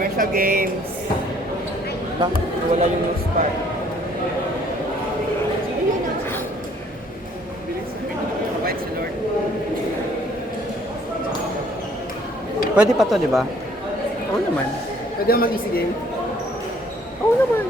Commercial games. Wala yung start. White si Lord. Pwede pa to, di ba? Oo naman. Pwede mo mag-easy game? Oo naman.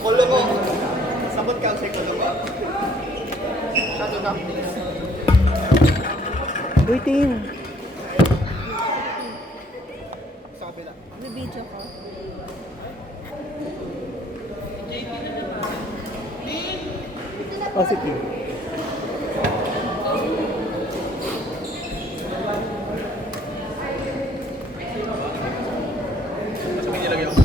Kolo mo. Sabot ka sa kolo mo. Shadow knock, please. Uy, team. Sa kabila. Bibidyo ko. Positive. Sabi nilagay ako.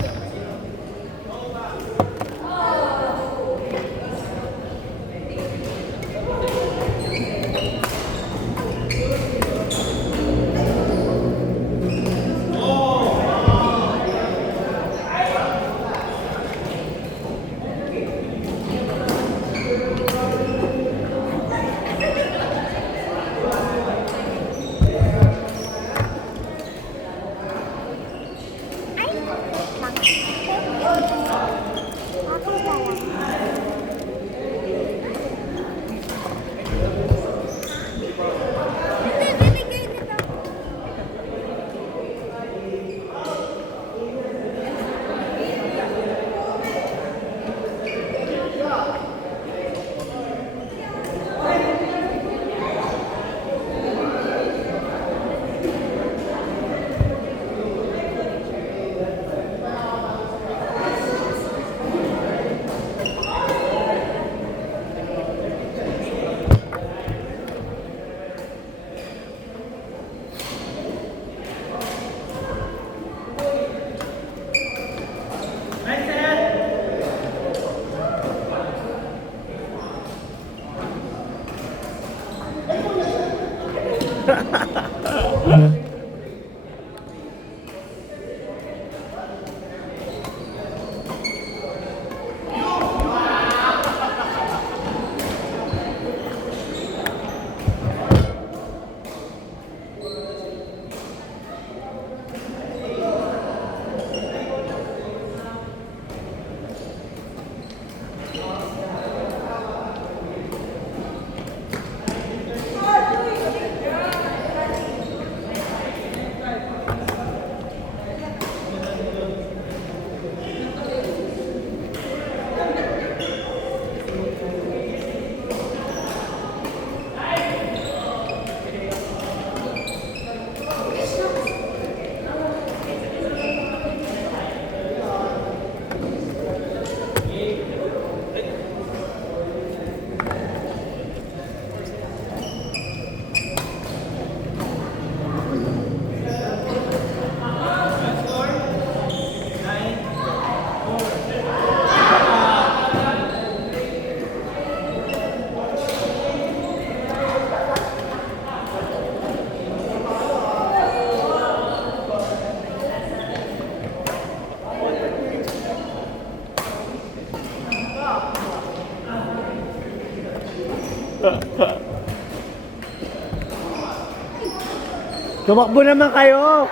Tumakbo naman kayo!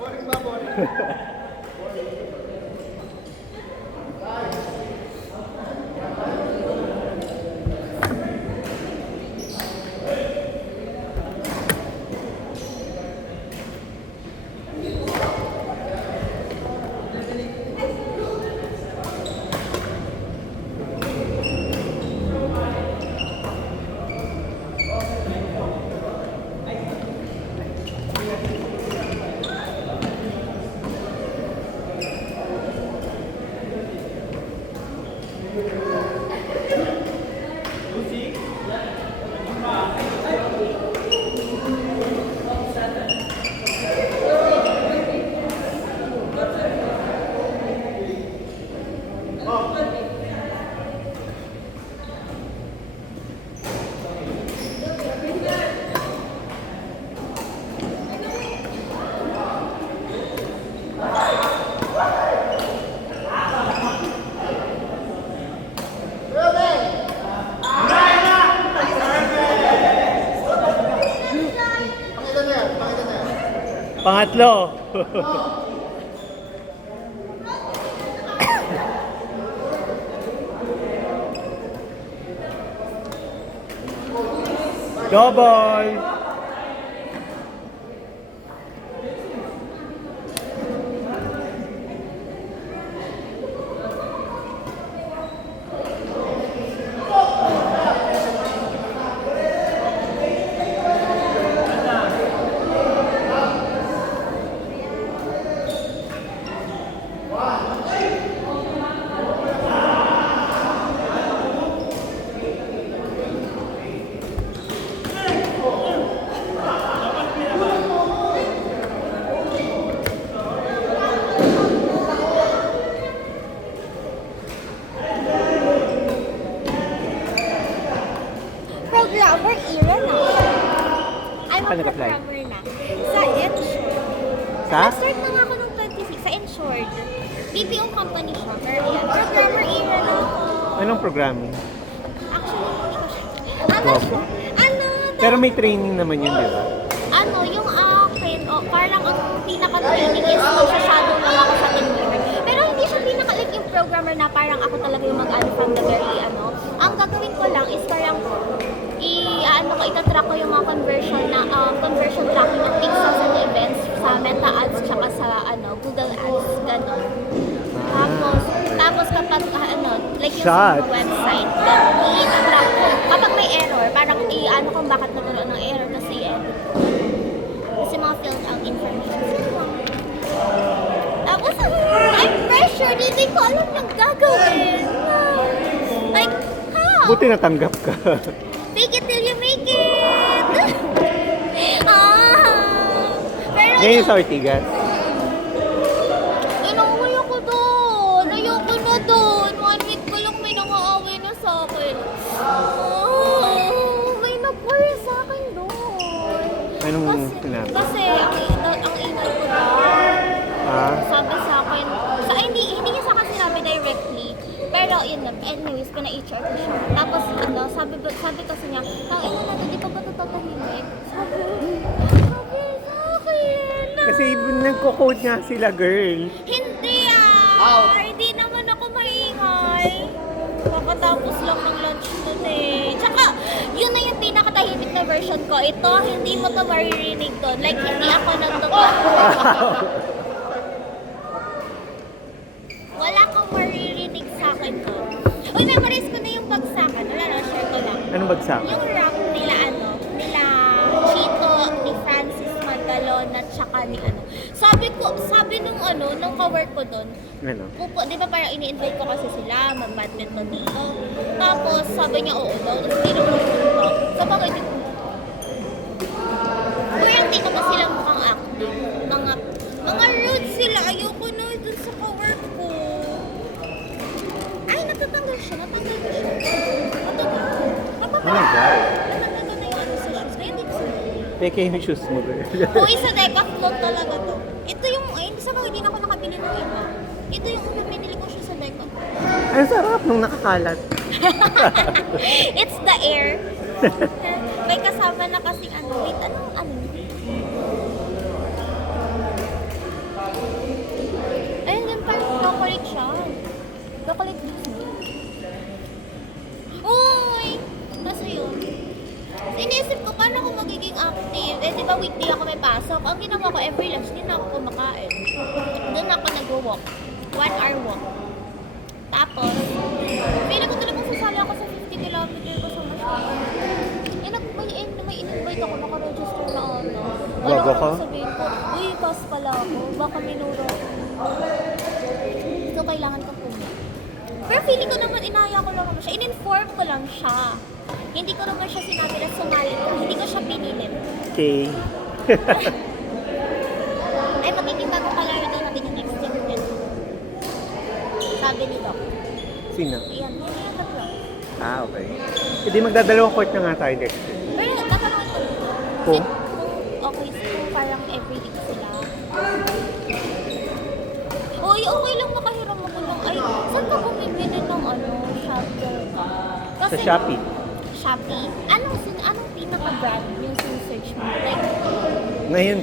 Boring ba, boring? Pangatlo. Double. Programmer era na. I'm a Saan nag-apply? programmer na. Sa Ensure. Sa? Nag-start na nga ako ng 26 sa Ensure. BPO company siya. Pero ayan, programmer era na ako. Anong programming? Actually, ano siya? Ano? Pero may training naman yun, di ba? Ano, yung akin, parang ang pinaka-training is magsashadow lang ako sa Ensure. Pero hindi siya pinaka-like yung programmer na parang ako talaga yung mag-ano from the very ano. Ang gagawin ko lang is parang itatrack ko yung mga conversion tracking ng TikTok and events sa Meta Ads tsaka sa Google Ads, gano'n. Tapos kapag like yung sa Shot. mga website, gano'n, i-track ko. Kapag may error, parang kung bakit nagkaroon ng error kasi edit ko. Kasi mga filled out information. Tapos I'm pressured, hindi ko alam yung gagawin. Like, how? Buti natanggap ka. Fake it till you make it! Pero Ngayon sa Ortigas. inuwi ako doon. Ayoko na doon. 1 week ko lang may nangaaway na sa akin. May nag-worry sa akin doon. Anong sinabi? Kasi ang inay ko daw. Sabi sa akin, hindi niya sa akin sinabi directly. Pero yun lang, anyways, pina-HR ko siya. Tapos sabi kasi niya, ang ina natin, di pa ba ito tatahimik? Sabi sa akin. Kasi nagko-code nga sila, girl. Hindi Out. Hindi naman ako maingay. Kakatapos lang ng lunch nun eh. Tsaka, yun na yung pinakatahimik na version ko. Ito, hindi mo to maririnig doon. Like, hindi ako nagtutulog. Wala kang maririnig sa akin to. Uy, memorize ko na yung bagsakan. Wala na, share ko lang. Anong bagsak? Yung rap nila nila Chito, ni Francis Magalon, at saka ni sabi nung ka-work ko doon, Ano? di ba parang ini-invite ko kasi sila, mag-badminton dito. Tapos sabi niya, oo daw, tapos hindi naman pumunta. Sa bagay, kaya hindi naman sila mukhang active. Mga rude sila, ayoko na dun sa ka-work ko. Ay, natatanggal siya. Natanggal ko siya. Oh my God. Natanggal ko na yung sa shoes. Kaya hindi ko sila. Peke yung shoes mo, girl. Uy, sa Decathlon talaga to. Ito yung, sa bagay, hindi na ako nakabili ng iba. Ito yung unang binili ko siya sa Decathlon. Ang sarap nung nakakalat. It's the air. May kasama na kasing wait, ano? Ayun, din pa yung chocolate siya. Chocolate Disney. Uy! Kasi yun. Iniisip ko, paano ako magiging active? Di ba weekday ako may pasok? Ang ginawa ko, every lunch, din na ako kumakain. Doon ako nag-walk. 1 hour walk. Tapos, feeling ko talagang sasali ako sa 50 kilometer ko sa masyado. May in-invite ako, naka-register na Wala Bago ka? sabihin ko, uy, pass pala ako. Baka minuro ako. So, kailangan ko pumunta. Pero feeling ko naman, inaya ko lang naman siya. In-inform ko lang siya. Hindi ko naman siya sinabi na sumali ko. Hindi ko siya pinilit. Okay. Ay, magkikita ko pala rin natin yung next year. Sabi ni Doc. Sino? Ayan, yung tatlo. Okay. Hindi magdadalawang court na nga tayo next week. Pero nagkakaroon ko dito. Kung? Okay, so parang every week sila. Uy, okay lang makahiram ako lang. Ay, saan ka bumibili ng Shopee ka? Sa Shopee. Shopee? Anong pinaka-brand yung sinusearch storage mo? Like, Ngayon,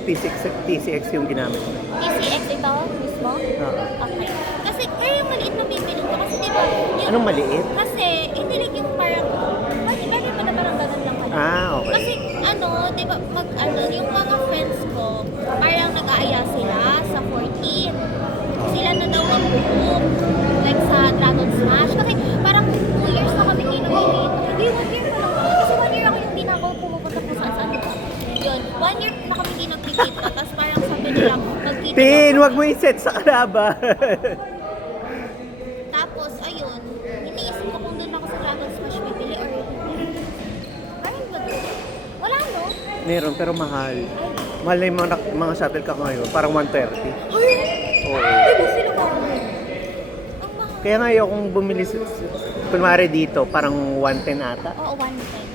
TCX yung ginamit ko. TCX ito mismo? Oo. Okay. Kasi, kaya yung maliit na bibili ko. Kasi di ba, yung, Anong maliit? kasi, inilig yung parang, bakit pa na parang ganun lang pala? Okay. Kasi, di ba, yung mga friends ko, parang nag-aaya sila sa 14. Sila na daw mag-book, like sa Dragon Smash. Kasi parang 2 years na kami kinumilito. Hindi, 1 year pa lang ako. Kasi 1 year ako yung hindi na ako pumupunta kung saan-saan. Yun, 1 year na kami hindi nagkikita. Tapos parang sabi nila, magkita Tin, daw wag mo i-set sa kalaban. Tapos, ayun, iniisip ko kung doon ako sa Dragon Smash bibili or hindi. Ayun ba doon? Wala, no? Meron, pero mahal. Mahal na yung mga shuttlecock ngayon. Parang 130. Ay! Oo. Di ba sila ba? Ang mahal. Kaya nga ayokong bumili kunwari dito, parang 110 ata. Oo, 110.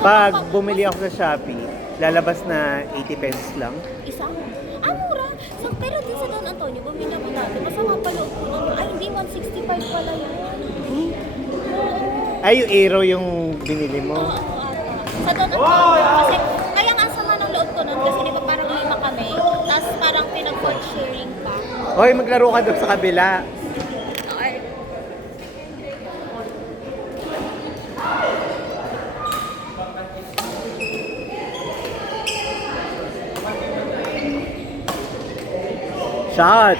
Pag bumili ako sa Shopee, lalabas na 80 pesos lang. Isang? Ah, mura. So, pero din sa Don Antonio, bumili ako dati. Masama pa loob ko nun. Ay, hindi, 165 pala yun. Ay, yung Aero yung binili mo. Oo, ata. Sa Don Antonio. Kasi, kaya nga sama ng loob ko nun. Kasi di ba parang 5 kami. Tapos parang pinag-food sharing pa. Hoy, maglaro ka doon sa kabila. Okay. Shot!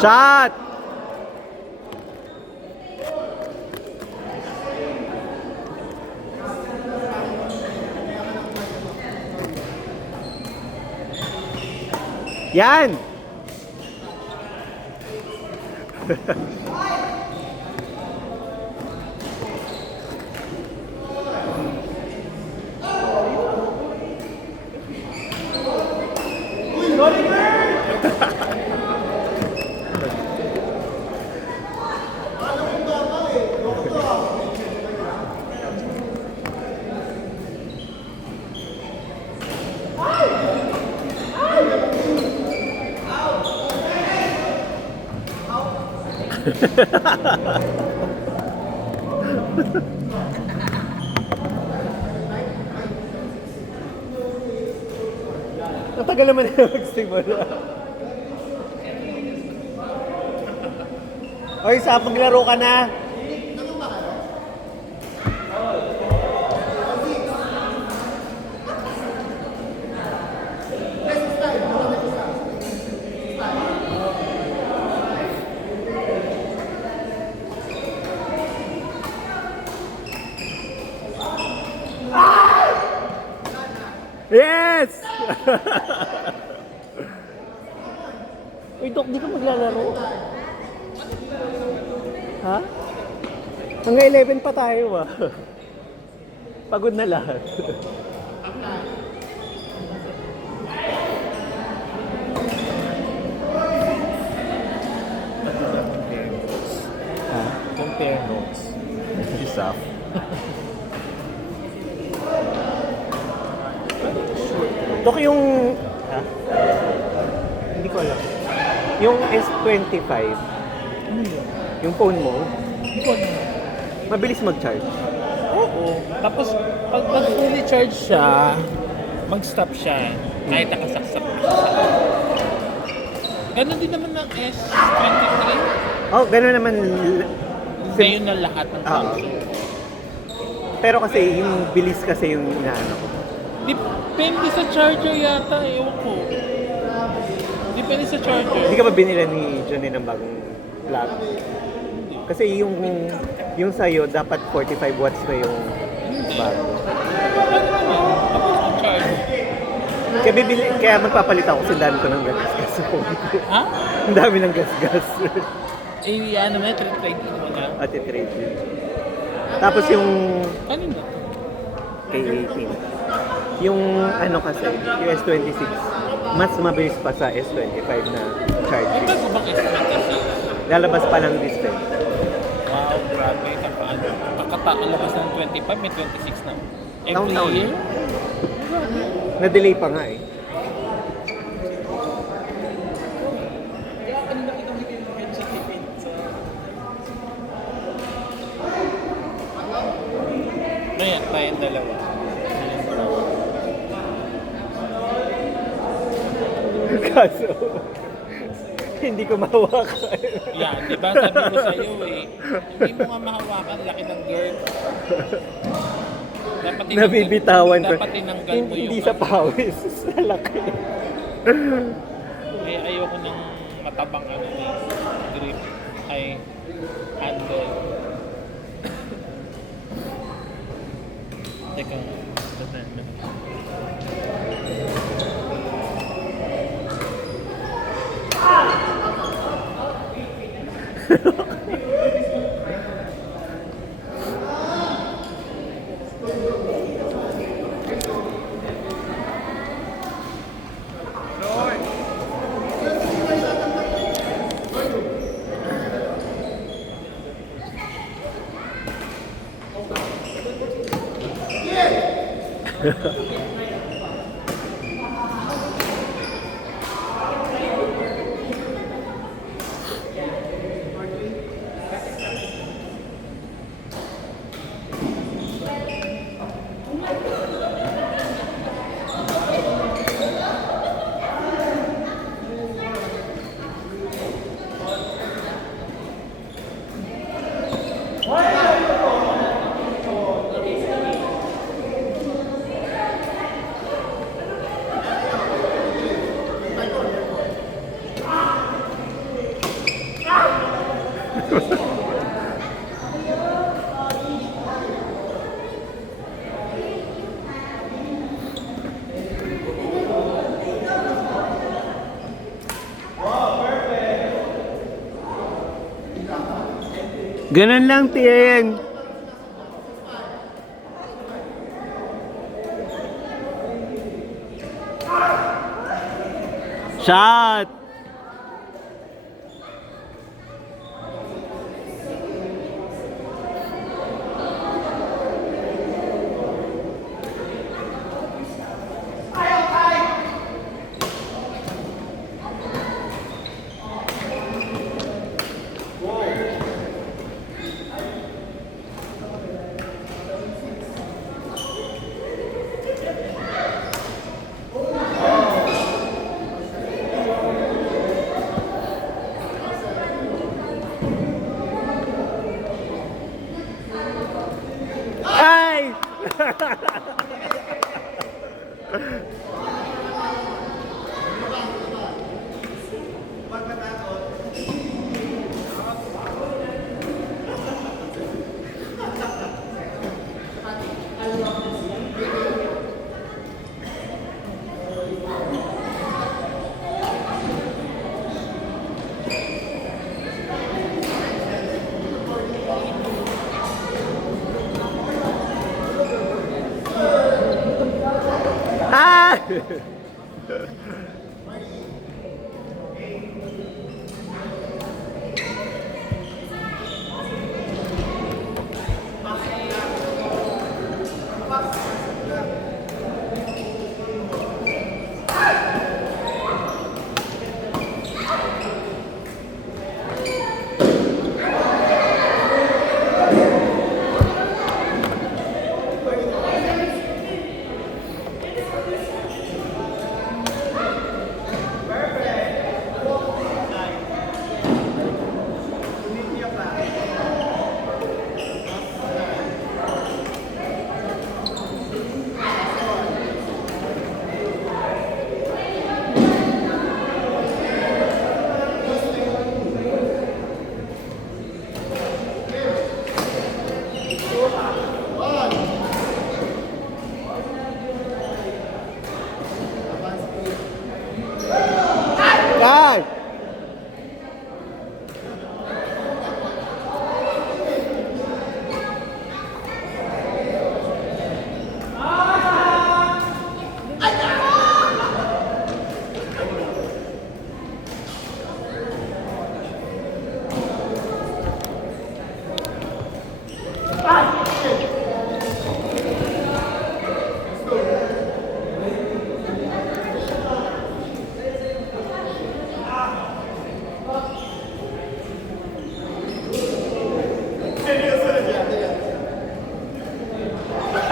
Shot! Yan! Ang tagal naman na magsimula. Oy, sa maglaro ka na. Yes! Uy, Dok, di ka maglalaro. Ha? Hanggang 11 pa tayo ah. Pagod na lahat. Ha? Compare notes. Isaf. Dok, yung... Ha? Hindi ko alam. Yung S25, Ano yun? yung phone mo, Hindi ko alam. mabilis mag-charge. Oo. Tapos, pag fully charge siya, mag-stop siya. Kahit nakasaksak pa siya. Ganon din naman ng S23. Oh, gano'n naman. Ngayon na lahat ng Oo. function. Pero kasi, yung bilis kasi yung inaano ko. Depende sa charger yata. Ewan ko. Depende sa charger. Hindi ka ba binila ni Johnny ng bagong plug? Kasi yung sa'yo, dapat 45 watts na yung bago. Ano naman? Tapos mag-charge. Kaya magpapalit ako kasi dami ko ng gas-gas sa phone ko. Ha? Ang dami ng gas-gas. Eh, ano na, trade mo na. At i-trade yun. Tapos yung Kanina. K18. Yung ano kasi, yung S26. Mas mabilis pa sa S25 na Ay, charging. bago bang S26? Lalabas pa lang this time. Wow, grabe. Paano? Pagkatalabas ng 25, may 26 na. Every Taon-taon. year? Na-delay pa nga eh. Kaya kanina kitang yung mga sa TV. Ano yan? Tayong dalawa. Kaso, hindi ko mahawakan. Yan, di ba? Sabi ko sa'yo eh. Hindi mo nga mahawakan, laki ng girl. Dapat Nabibitawan ko. Dapat tinanggal mo Hindi yung... sa pawis, sa laki. Eh, ayoko ng matabang ano eh. Grip. Ay, handle. Teka, tatahan mo. Ganun lang, Tien. Shot! Ay! Ah!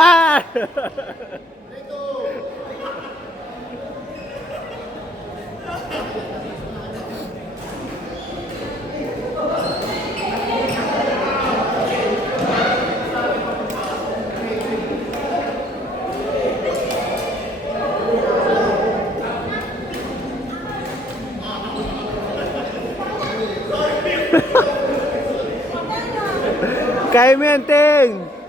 Ah! Kaya mo yan, Ting!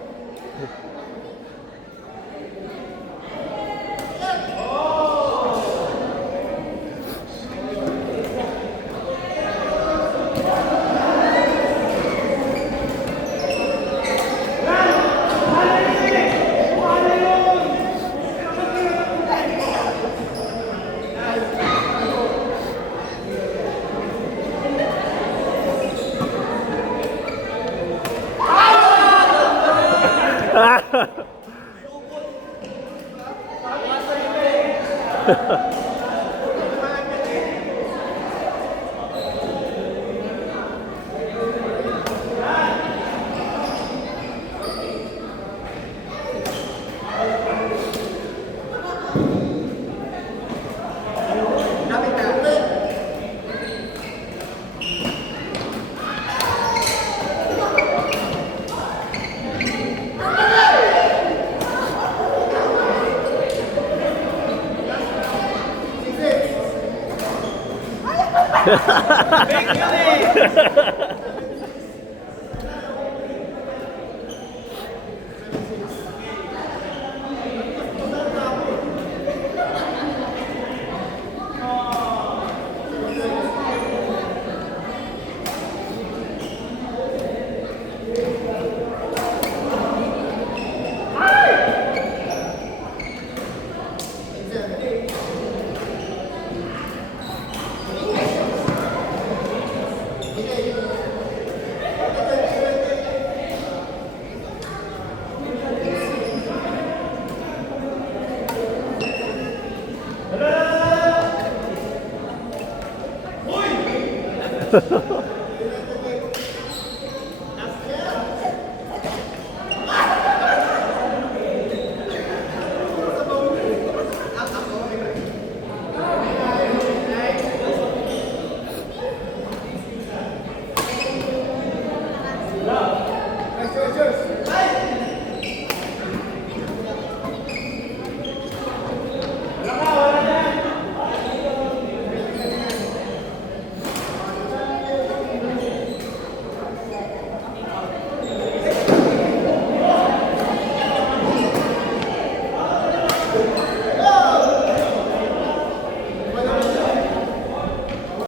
Thank you, eh.